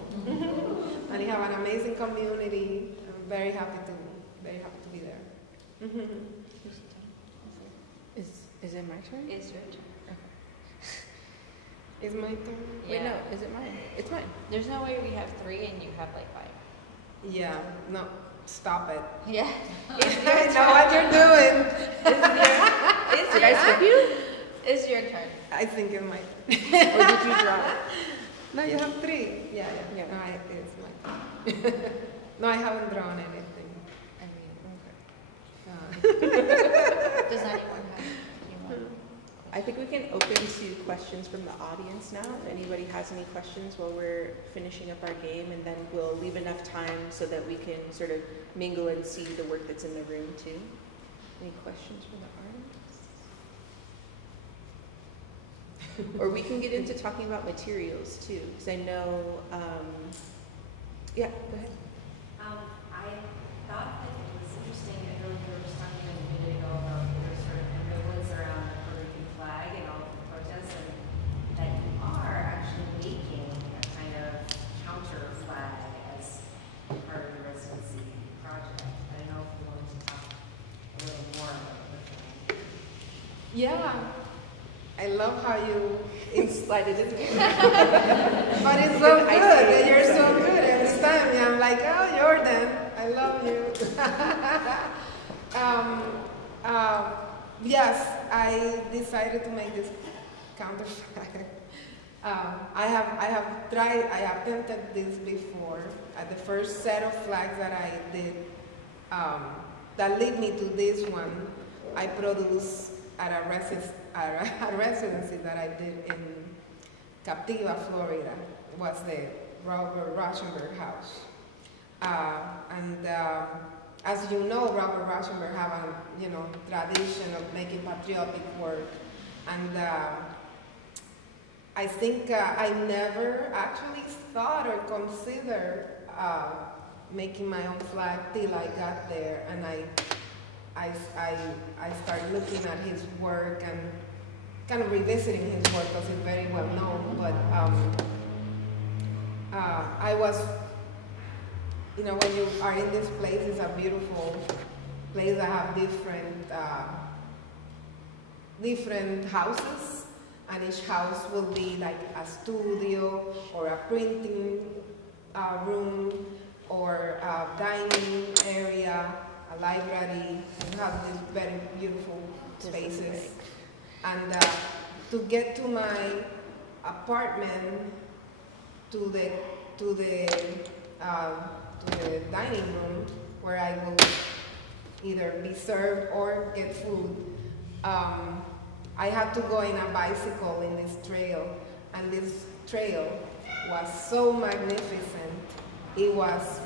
And you have an amazing community. I'm very happy to be there. Is it my turn? It's your turn. Is my turn? Yeah. Wait, no, is it mine? It's mine. There's no way we have 3 and you have like 5. Yeah, no, stop it. Yeah. I know what you're doing. Did I skip you? It's your turn. I think it's my turn. Or did you draw it? No, you have 3. Yeah. Yeah. No, it's my turn. No, I haven't drawn anything. I mean, does anyone have anyone? I think we can open to questions from the audience now. If anybody has any questions while we're finishing up our game, and then we'll leave enough time so that we can sort of mingle and see the work that's in the room too. Any questions from the audience? Or we can get into talking about materials too, because I know, yeah, go ahead. I thought that it was interesting, I know you were just talking a minute ago about your sort of ambivalence around the Puerto Rican flag and all of the protests, and that you are actually making a kind of counter flag as part of the residency project. I don't know if you wanted to talk a little more about the flag. Yeah, I love how you Slide it in there. But it's so good. You're so good every time. Yeah, I'm like, oh, Jordan. I I love you. Yes, I decided to make this counter flag. I attempted this before. The first set of flags that I did, that lead me to this one, I produced at a residency that I did in Captiva, Florida. It was the Robert Rauschenberg house. As you know, Robert Rauschenberg have a tradition of making patriotic work, and I think I never actually thought or considered making my own flag till I got there, and I started looking at his work and kind of revisiting his work because it's very well known. But I was, when you are in this place, it's a beautiful place that have different houses, and each house will be like a studio or a printing room or a dining area, a library. You have these very beautiful spaces. And to get to my apartment, to the dining room where I will either be served or get food, I had to go in a bicycle in this trail, and this trail was so magnificent. It was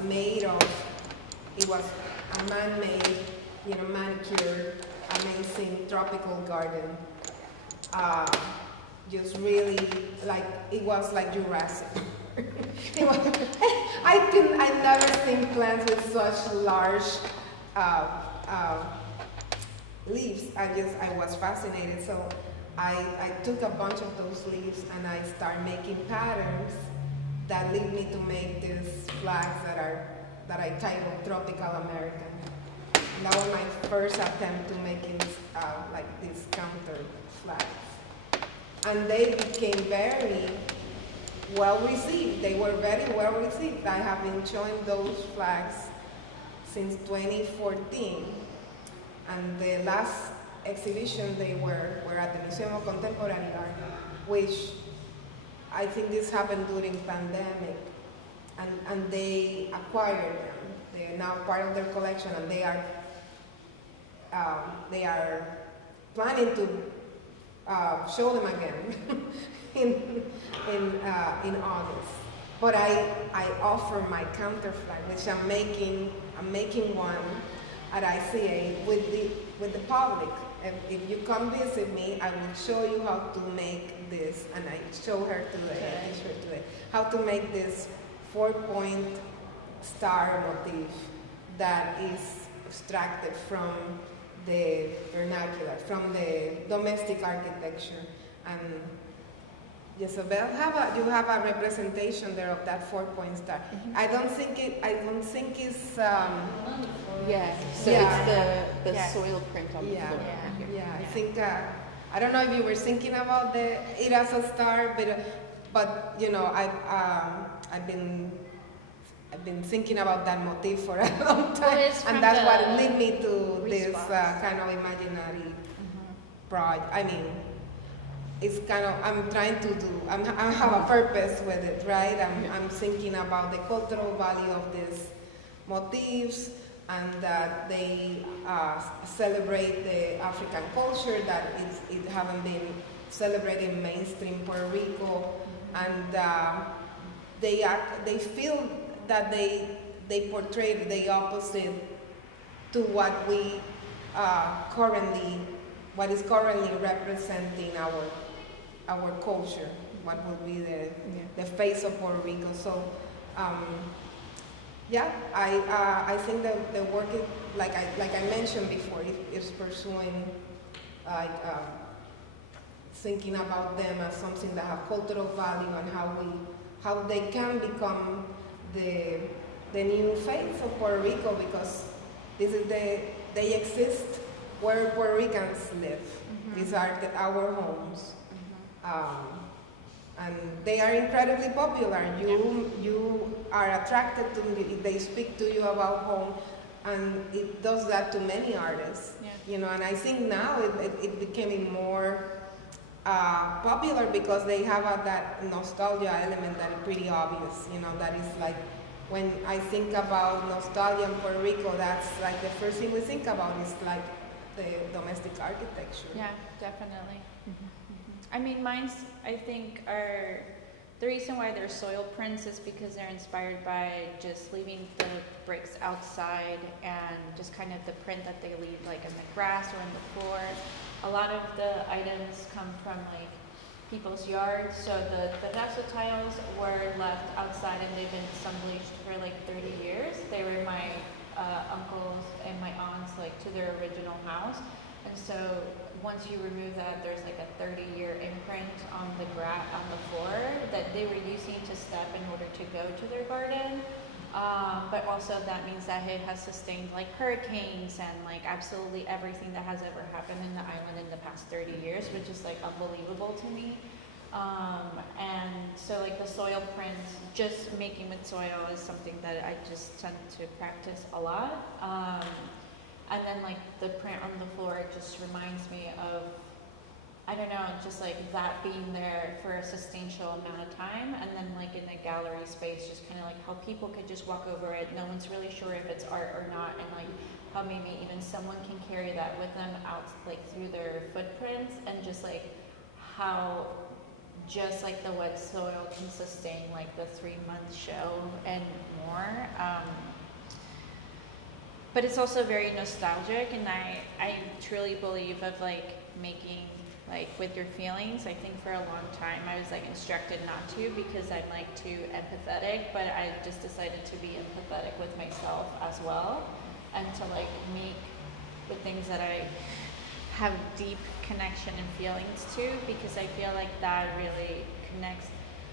a man-made, manicured, amazing tropical garden. Just really, it was like Jurassic. I never seen plants with such large leaves. I was fascinated. So I took a bunch of those leaves and I started making patterns that lead me to make these flags that I titled Tropical American. And that was my first attempt to making these counter flags. And they became very well received. They were very well received. I have been showing those flags since 2014. And the last exhibition they were at the Museum of Contemporary Art, which I think this happened during pandemic, and they acquired them. They are now part of their collection, and they are planning to show them again in August. But I offer my counter flag, which I'm making one at ICA with the public. If you come visit me, I will show you how to make this, and I show her today how to make this 4-point star motif that is extracted from the vernacular, from the domestic architecture. And Jezabeth, you have a representation there of that 4-point star. Mm-hmm. I don't think it's yeah. So it's the soil print on the floor. Yeah. I think I don't know if you were thinking about the Edra Soto star, but I've been thinking about that motif for a long time, and that's what led me to this kind of imaginary project. I mean, it's kind of, I'm trying to do, I have a purpose with it, right? I'm thinking about the cultural value of these motifs, and that they celebrate the African culture that it haven't been celebrated in mainstream Puerto Rico, and they feel that they portray the opposite to what what is currently representing our culture, what would be the face of Puerto Rico. So I think that the work is, like I mentioned before, is pursuing thinking about them as something that have cultural value, and how they can become the new face of Puerto Rico, because this is they exist where Puerto Ricans live. Mm-hmm. These are our homes. And they are incredibly popular. You are attracted to them, they speak to you about home, and it does that to many artists. You know, and I think now it becoming more popular because they have that nostalgia element that is pretty obvious. You know, that is like, when I think about nostalgia in Puerto Rico, that's like the first thing we think about is like the domestic architecture. Yeah, definitely. I mean, mine's, I think, are, the reason why they're soil prints is because they're inspired by just leaving the bricks outside and just kind of the print that they leave like in the grass or in the floor. A lot of the items come from like people's yards, so the terrazzo tiles were left outside and they've been assembled for like 30 years. They were my uncles and my aunts like to their original house, and so once you remove that, there's like a 30-year imprint on the floor that they were using to step in order to go to their garden. But also that means that it has sustained like hurricanes and like absolutely everything that has ever happened in the island in the past 30 years, which is like unbelievable to me. And so like the soil prints, just making with soil is something that I just tend to practice a lot. And then like the print on the floor just reminds me of, I don't know, just like that being there for a substantial amount of time. And then like in the gallery space, just kind of like how people could just walk over it. No one's really sure if it's art or not. And like how maybe even someone can carry that with them out like through their footprints, and just like how just like the wet soil can sustain like the 3-month show and more. But it's also very nostalgic, and I truly believe of like making like with your feelings. I think for a long time I was like instructed not to because I'm like too empathetic, but I just decided to be empathetic with myself as well, and to like make the things that I have deep connection and feelings to, because I feel like that really connects.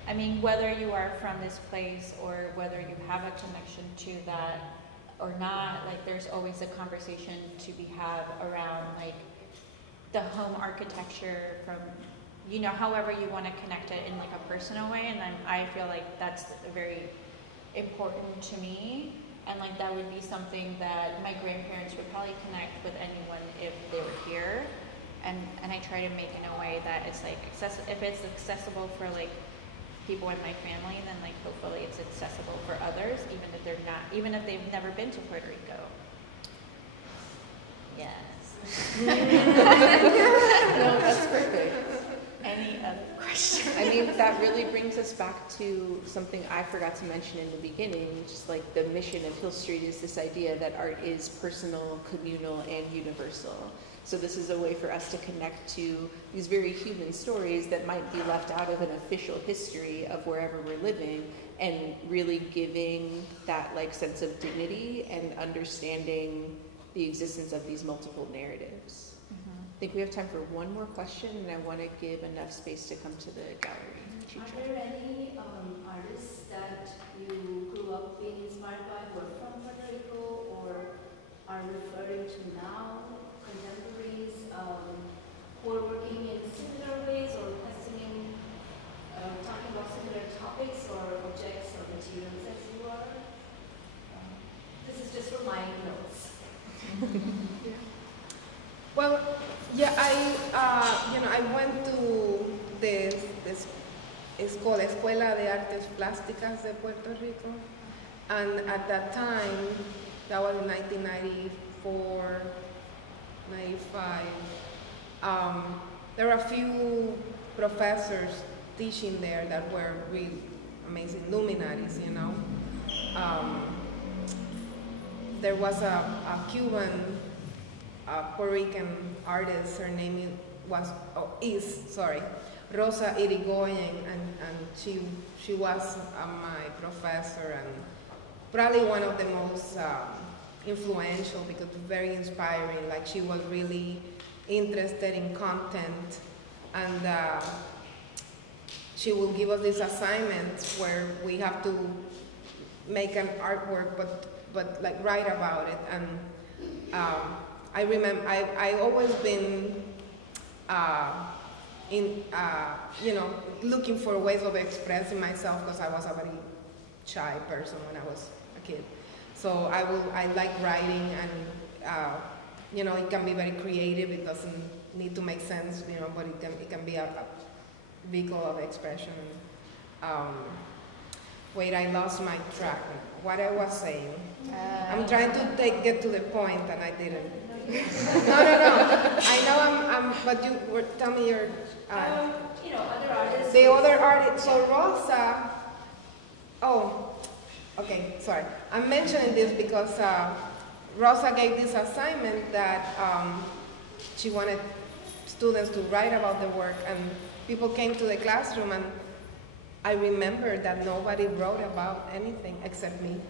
I mean, whether you are from this place or whether you have a connection to that or not, like there's always a conversation to be had around like the home architecture from, you know, however you want to connect it in like a personal way. And then I feel like that's very important to me, and like that would be something that my grandparents would probably connect with anyone if they were here. And I try to make in a way that it's like if it's accessible for like people in my family, then like hopefully it's accessible for others, even if they're not, even if they've never been to Puerto Rico. Yes. No, that's perfect. Any other questions? I mean, that really brings us back to something I forgot to mention in the beginning, just like the mission of Hill Street is this idea that art is personal, communal, and universal. So this is a way for us to connect to these very human stories that might be left out of an official history of wherever we're living, and really giving that like sense of dignity and understanding the existence of these multiple narratives. I think we have time for one more question, and I want to give enough space to come to the gallery. Are there any artists that you grew up being inspired by who are from Puerto Rico or are referring to now, contemporaries, who are working in similar ways or questioning, talking about similar topics or objects or materials as you are? This is just for my notes. Well, yeah, I went to this Escuela de Artes Plásticas de Puerto Rico, and at that time, that was in 1994, 95, there were a few professors teaching there that were really amazing luminaries, you know. There was a Cuban, Puerto Rican artist, her name is Rosa Irigoyen, and she was my professor, and probably one of the most influential, because very inspiring. Like, she was really interested in content, and she will give us these assignments where we have to make an artwork, but like write about it. And I remember I always been in, looking for ways of expressing myself because I was a very shy person when I was a kid. So I like writing, and it can be very creative. It doesn't need to make sense, but it can be a vehicle of expression. Wait, I lost my track. What I was saying. I'm trying to get to the point, and I didn't. No. I know but you were tell me your. Other artists. The other artist. So Rosa. Oh, okay. Sorry. I'm mentioning this because Rosa gave this assignment that she wanted students to write about the work, and people came to the classroom, and I remember that nobody wrote about anything except me.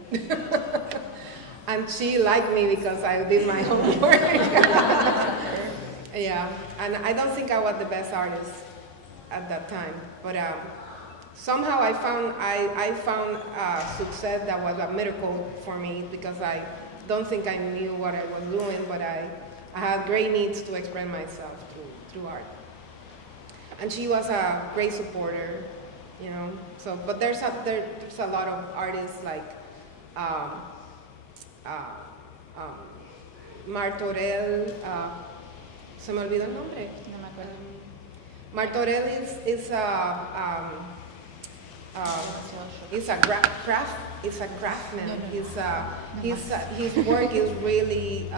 And she liked me because I did my homework. Yeah, and I don't think I was the best artist at that time, but somehow I found success that was a miracle for me, because I don't think I knew what I was doing, but I had great needs to express myself through art. And she was a great supporter, So, but there's a lot of artists like Martorell. Se me olvidó el nombre. No me acuerdo. Martorell is a craftsman. His work is really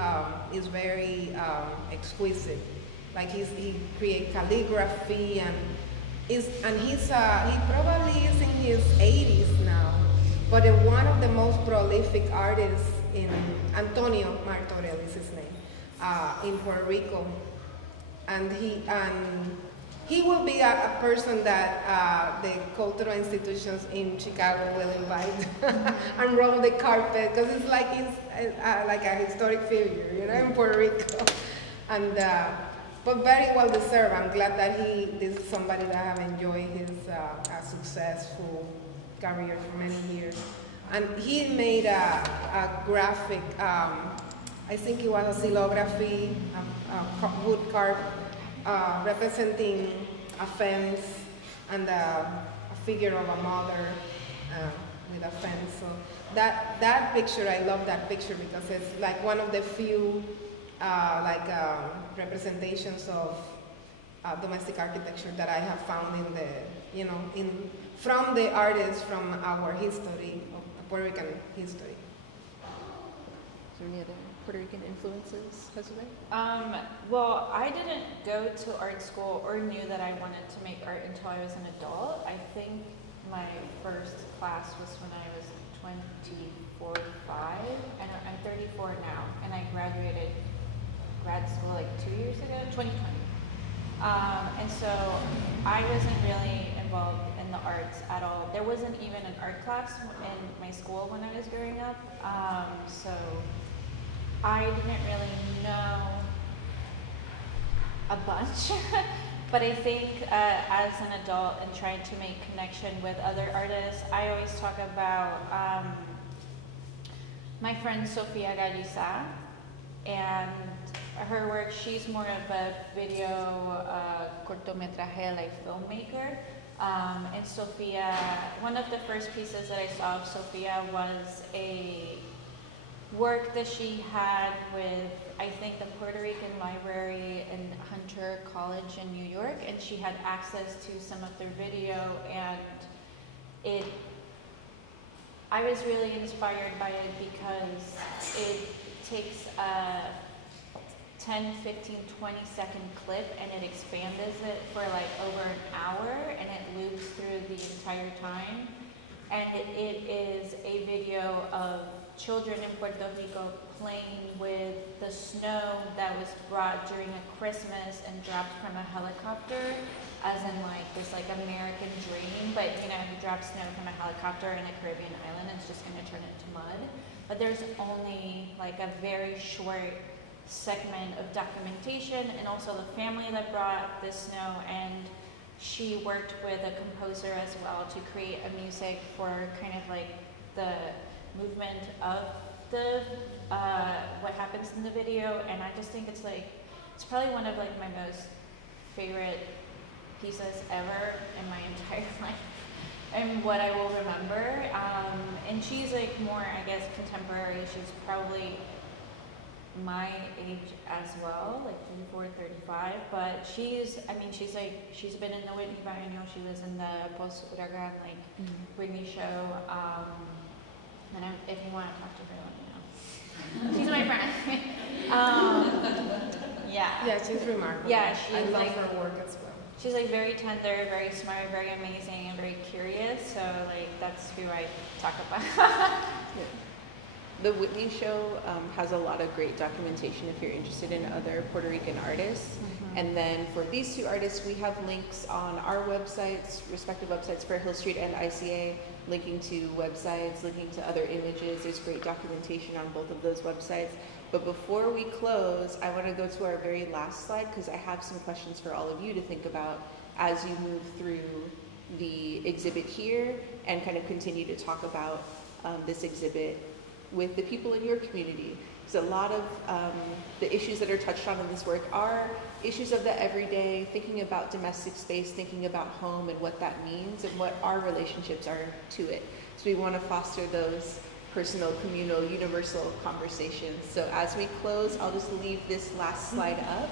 is very exquisite. Like he creates calligraphy, and he probably is in his 80s now, but one of the most prolific artists in Antonio Martorell is his name, in Puerto Rico, and he will be a person that the cultural institutions in Chicago will invite and roll the carpet, because it's like he's like a historic figure, in Puerto Rico, and. But very well deserved. I'm glad that this is somebody that have enjoyed his successful career for many years. And he made a graphic, I think it was a xylography, a wood carved, representing a fence and a figure of a mother with a fence. So that picture, I love that picture, because it's like one of the few representations of domestic architecture that I have found from the artists from our history, of Puerto Rican history. Is there any other Puerto Rican influences, Jezabeth? Well, I didn't go to art school or knew that I wanted to make art until I was an adult. I think my first class was when I was 24, 5, and I'm 34 now, and I graduated grad school like 2 years ago, 2020. And so I wasn't really involved in the arts at all. There wasn't even an art class in my school when I was growing up. So I didn't really know a bunch. But I think as an adult and trying to make connection with other artists, I always talk about my friend Sofia Galliza, and her work. She's more of a video cortometraje, like filmmaker. And Sofia, one of the first pieces that I saw of Sofia was a work that she had with, I think, the Puerto Rican Library in Hunter College in New York, and she had access to some of their video, and I was really inspired by it because it takes a 10, 15, 20-second clip, and it expands it for like over an hour, and it loops through the entire time. And it is a video of children in Puerto Rico playing with the snow that was brought during a Christmas and dropped from a helicopter, as in like this like American dream, but you drop snow from a helicopter in a Caribbean island, it's just gonna turn it to mud. But there's only like a very short segment of documentation, and also the family that brought the snow, and she worked with a composer as well to create a music for kind of like the movement of the what happens in the video. And I just think it's probably one of like my most favorite pieces ever in my entire life, and what I will remember. And she's like more, I guess, contemporary. She's probably my age as well, like 34, 35. But she's been in the Whitney Biennial. She was in the Post Huracan, like Whitney show. And if you want to talk to her, let me know. She's my friend. Yeah. Yeah, she's remarkable. Yeah, she's I love like her work as well. she's like very tender, very smart, very amazing, and very curious. So like that's who I talk about. The Whitney show has a lot of great documentation if you're interested in other Puerto Rican artists. And then for these two artists, we have links on our websites, respective websites for Hill Street and ICA, linking to websites, linking to other images. There's great documentation on both of those websites. But before we close, I want to go to our very last slide because I have some questions for all of you to think about as you move through the exhibit here and kind of continue to talk about this exhibit with the people in your community. Because a lot of the issues that are touched on in this work are issues of the everyday, thinking about domestic space, thinking about home and what that means and what our relationships are to it. So we want to foster those personal, communal, universal conversations. So as we close, I'll just leave this last slide up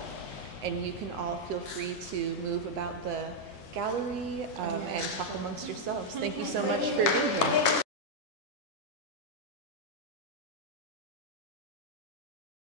and you can all feel free to move about the gallery and talk amongst yourselves. Thank you so much for being here.